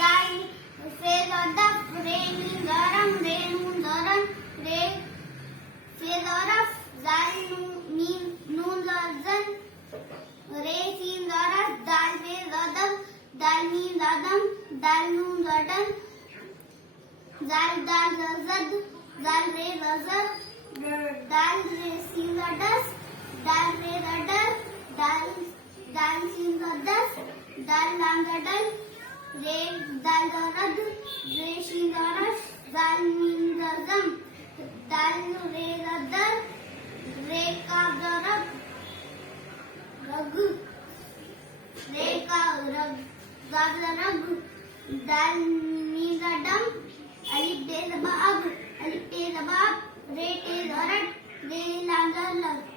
दाल फे दफ रे नीम दरम रे नून दरन रे फे दरफ दाल नून दर्जन रे सीन दरफ दाल फे ददम दाल नीम ददम दाल नून दडन दाल दाल दजद दाल रे दजद दाल रे सीन दडस दाल रे दडल दाल सीन ददस दाल लाम दडल रे दाल दरद रे शीन दरस दाल नीम दजम दाल रे ददर रे का दरब रग रे का रग रग दाल नीम दडम अलिफ बे दबाब अलिफ पे दबाब रे टे दरद रे लाम दरद